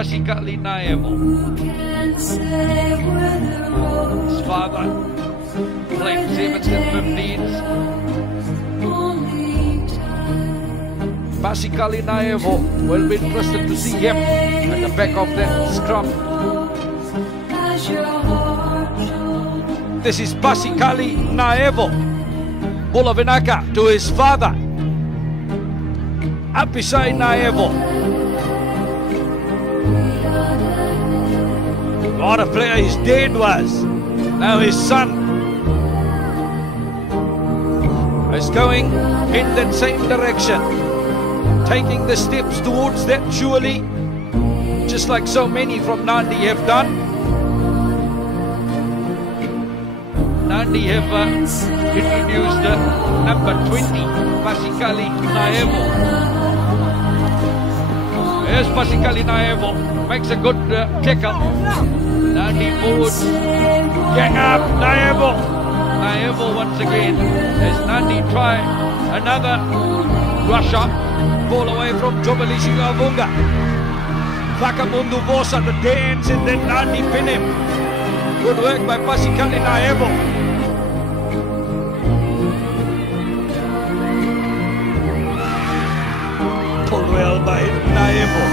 Pasikali Naevo. His father played 7s and 15s. Pasikali Naevo will be interested to see him at the back of that scrum. This is Pasikali Naevo, Bulavinaka to his father, Api Naevo. What a player his dad was. Now his son is going in that same direction, taking the steps towards that surely, just like so many from Nadi have done. Nadi have introduced number 20, Pasikali Naevo. Here's Pasikali Naevo, makes a good tackle. Nadi forward, gang up, Naevo. Naevo once again, as Nadi try another rush up, ball away from Jobalishi Avunga. Vakamundu Vosa to dance and then Nadi pin him. Good work by Pasikali Naevo. Pulled well by Naevo.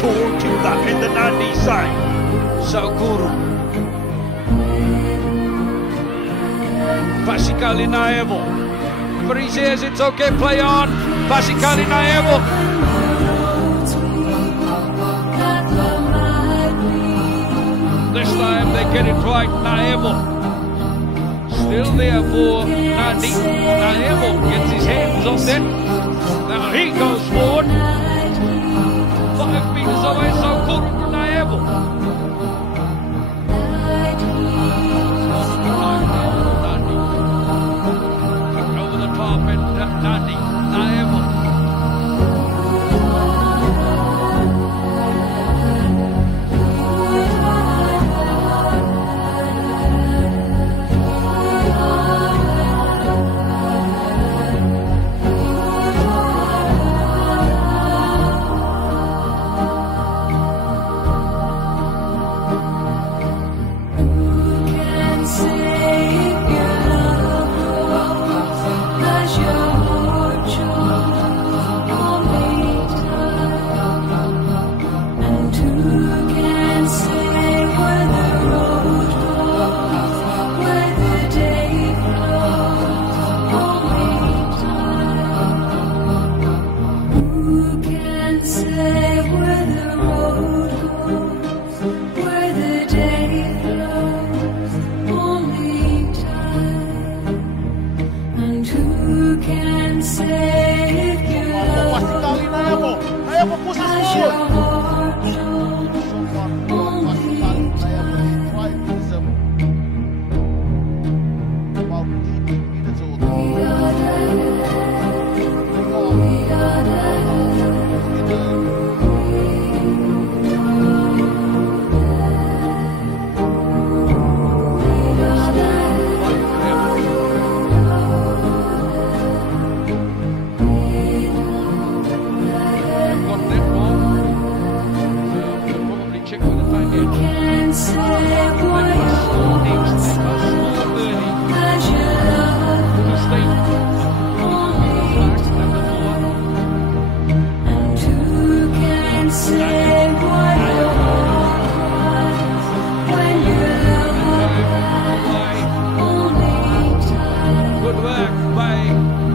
Tall Tilda in the Nadi side. Saukuru. Pasikali Naevo. Referee says it's okay, play on. Pasikali Naevo. This time they get it right, Naevo. Still there for Nadi. Naevo gets his hands on that. Now he goes forward. 5 meters away, Saukuru to Naevo. Over the top and Nadi, Naevo.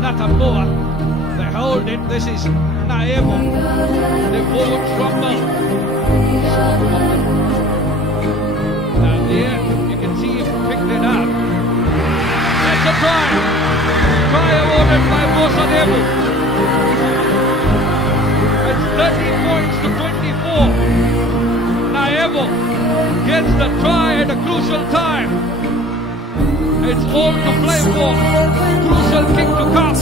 Natabua, they hold it. This is Naevo. The forward rumble. Now there, you can see him picked it up. That's a try. Try awarded by Naevo. It's 30 points to 24. Naevo gets the try at a crucial time. It's all to play for. Crucial kick to come.